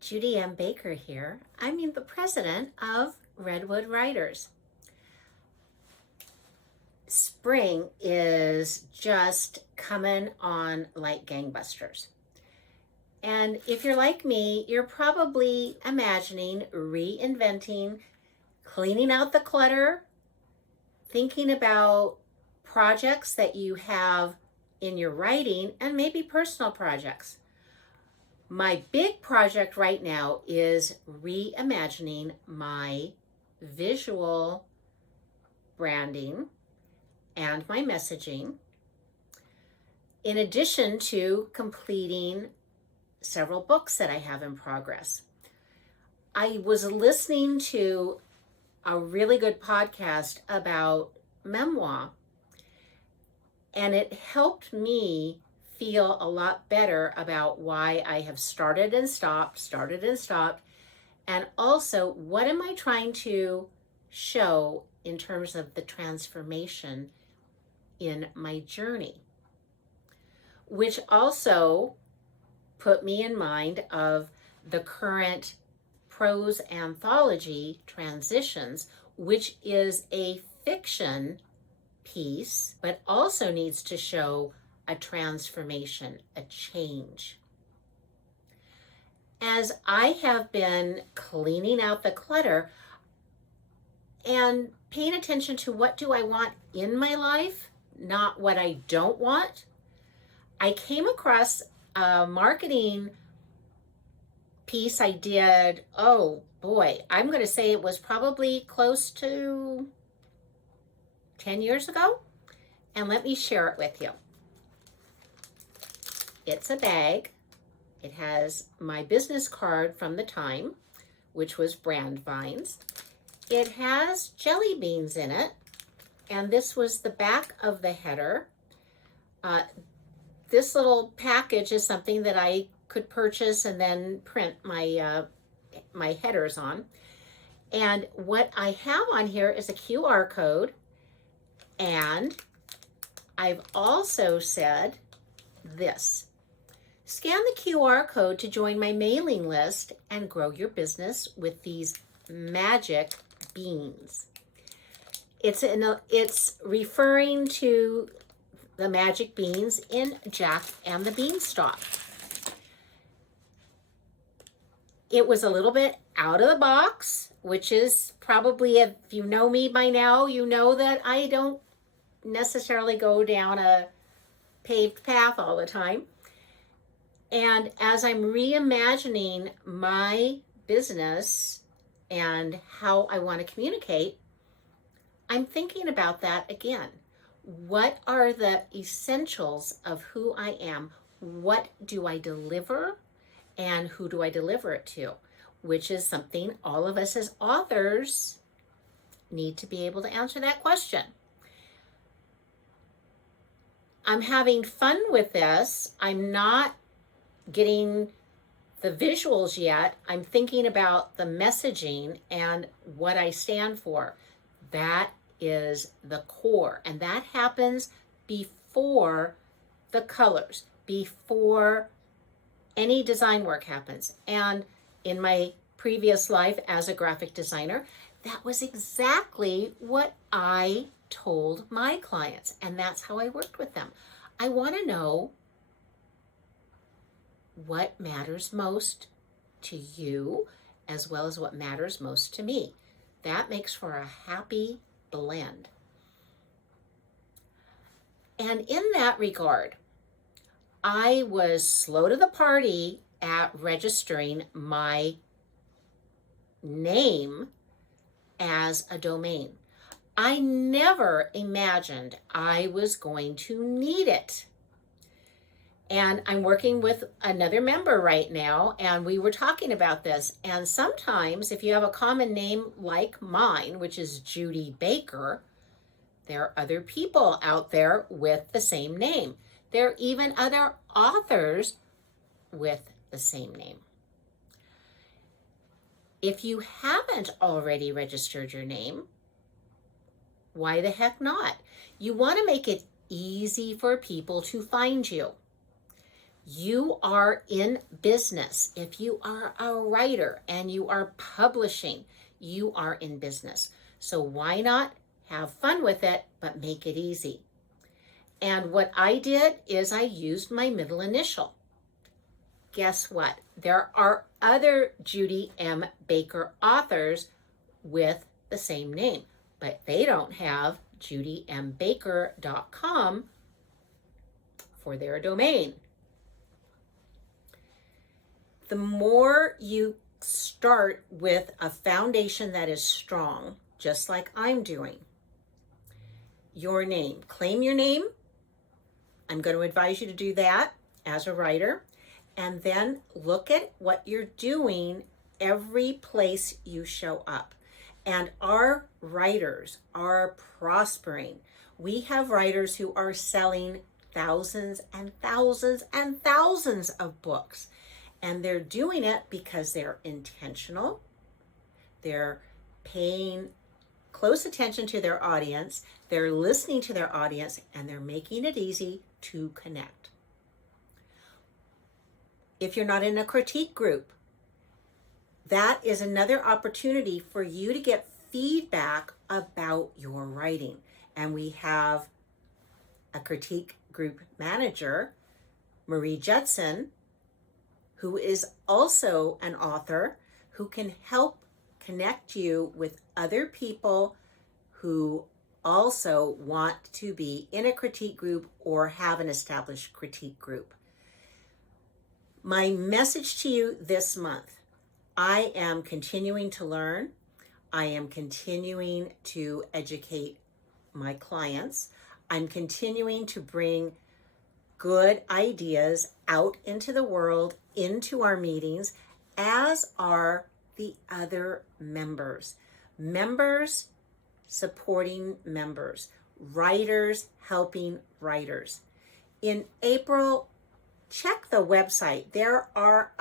Judy M. Baker here. I'm the president of Redwood Writers. Spring is just coming on like gangbusters. And if you're like me, you're probably imagining reinventing, cleaning out the clutter, thinking about projects that you have in your writing and maybe personal projects. My big project right now is reimagining my visual branding and my messaging, in addition to completing several books that I have in progress. I was listening to a really good podcast about memoir, and it helped me feel a lot better about why I have started and stopped, and also what am I trying to show in terms of the transformation in my journey, which also put me in mind of the current prose anthology Transitions, which is a fiction piece, but also needs to show a transformation, a change. As I have been cleaning out the clutter and paying attention to what do I want in my life, not what I don't want, I came across a marketing piece I did, oh boy, I'm going to say it was probably close to 10 years ago. And let me share it with you. It's a bag. It has my business card from the time, which was Brand Vines. It has jelly beans in it, and this was the back of the header. This little package is something that I could purchase and then print my headers on. And what I have on here is a QR code, and I've also said this: scan the QR code to join my mailing list and grow your business with these magic beans. It's referring to the magic beans in Jack and the Beanstalk. It was a little bit out of the box, which is probably, if you know me by now, you know that I don't necessarily go down a paved path all the time. And as I'm reimagining my business and how I want to communicate, I'm thinking about that again. What are the essentials of who I am? What do I deliver? And who do I deliver it to? Which is something all of us as authors need to be able to answer that question. I'm having fun with this. I'm not getting the visuals yet. I'm thinking about the messaging and what I stand for. That is the core, and that happens before the colors, before any design work happens. And in my previous life as a graphic designer, that was exactly what I told my clients, and that's how I worked with them. I want to know what matters most to you as well as what matters most to me. That makes for a happy blend. And in that regard, I was slow to the party at registering my name as a domain. I never imagined I was going to need it. And I'm working with another member right now, and we were talking about this. And sometimes if you have a common name like mine, which is Judy Baker, there are other people out there with the same name. There are even other authors with the same name. If you haven't already registered your name, why the heck not? You want to make it easy for people to find you. You are in business. If you are a writer and you are publishing, you are in business. So why not have fun with it, but make it easy? And what I did is I used my middle initial. Guess what? There are other Judy M. Baker authors with the same name, but they don't have judymbaker.com for their domain. The more you start with a foundation that is strong, just like I'm doing, your name, claim your name. I'm going to advise you to do that as a writer. And then look at what you're doing every place you show up. And our writers are prospering. We have writers who are selling thousands and thousands and thousands of books. And they're doing it because they're intentional. They're paying close attention to their audience. They're listening to their audience, and they're making it easy to connect. If you're not in a critique group, that is another opportunity for you to get feedback about your writing. And we have a critique group manager, Marie Judson, who is also an author, who can help connect you with other people who also want to be in a critique group or have an established critique group. My message to you this month: I am continuing to learn. I am continuing to educate my clients. I'm continuing to bring good ideas out into the world, into our meetings, as are the other members. Members supporting members, writers helping writers. In April, check the website. There are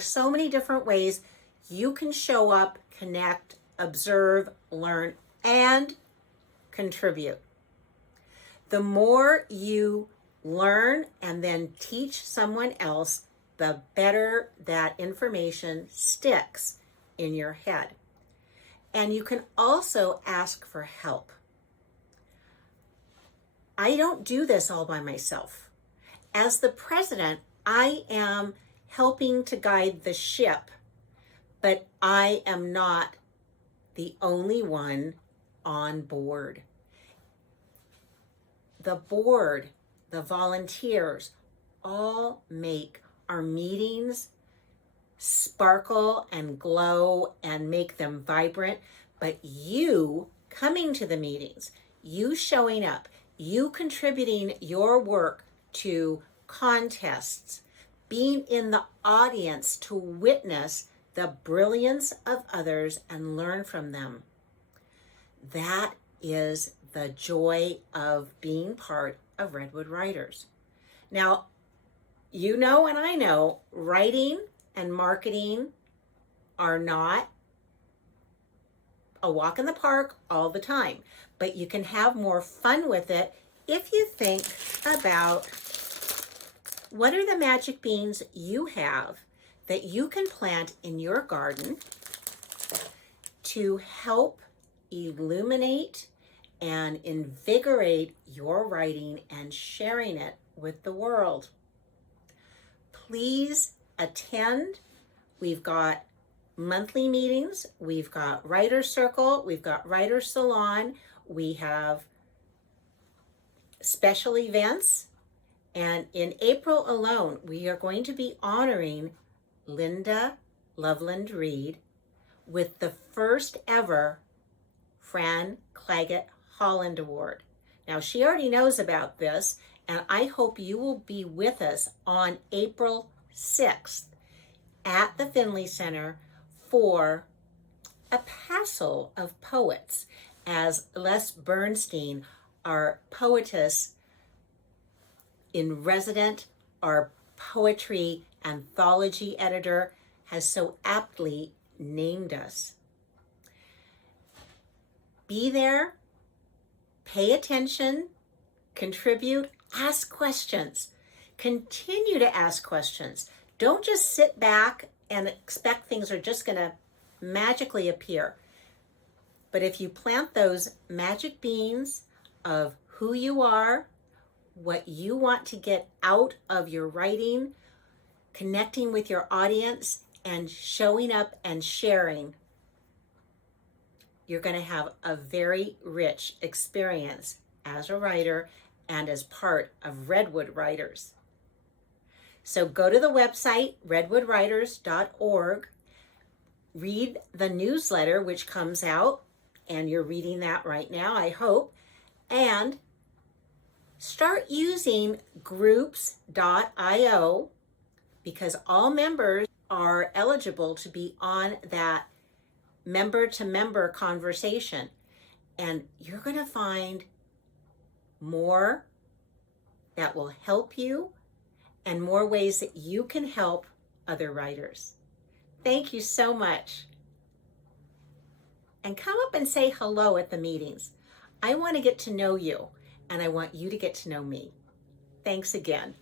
so many different ways you can show up, connect, observe, learn, and contribute. The more you learn and then teach someone else, the better that information sticks in your head. And you can also ask for help. I don't do this all by myself. As the president, I am helping to guide the ship, but I am not the only one on board. The board, the volunteers, all make our meetings sparkle and glow and make them vibrant. But you coming to the meetings, you showing up, you contributing your work to contests, being in the audience to witness the brilliance of others and learn from them. That is the joy of being part of Redwood Writers. Now, you know and I know writing and marketing are not a walk in the park all the time, but you can have more fun with it if you think about what are the magic beans you have that you can plant in your garden to help illuminate and invigorate your writing and sharing it with the world. Please attend. We've got monthly meetings, we've got Writer Circle, we've got Writer Salon, we have special events, and in April alone, we are going to be honoring Linda Loveland Reed with the first ever Fran Claggett Holland Award. Now, she already knows about this, and I hope you will be with us on April 6th at the Finley Center for a passel of poets, as Les Bernstein, our poetess in resident, our poetry anthology editor, has so aptly named us. Be there, pay attention, contribute, Ask questions. Continue to ask questions. Don't just sit back and expect things are just going to magically appear. But if you plant those magic beans of who you are, what you want to get out of your writing, connecting with your audience, and showing up and sharing, you're going to have a very rich experience as a writer and as part of Redwood Writers. So go to the website, redwoodwriters.org, read the newsletter which comes out, and you're reading that right now, I hope, and start using groups.io, because all members are eligible to be on that member-to-member conversation. And you're going to find more that will help you and more ways that you can help other writers. Thank you so much. And come up and say hello at the meetings. I want to get to know you, and I want you to get to know me. Thanks again.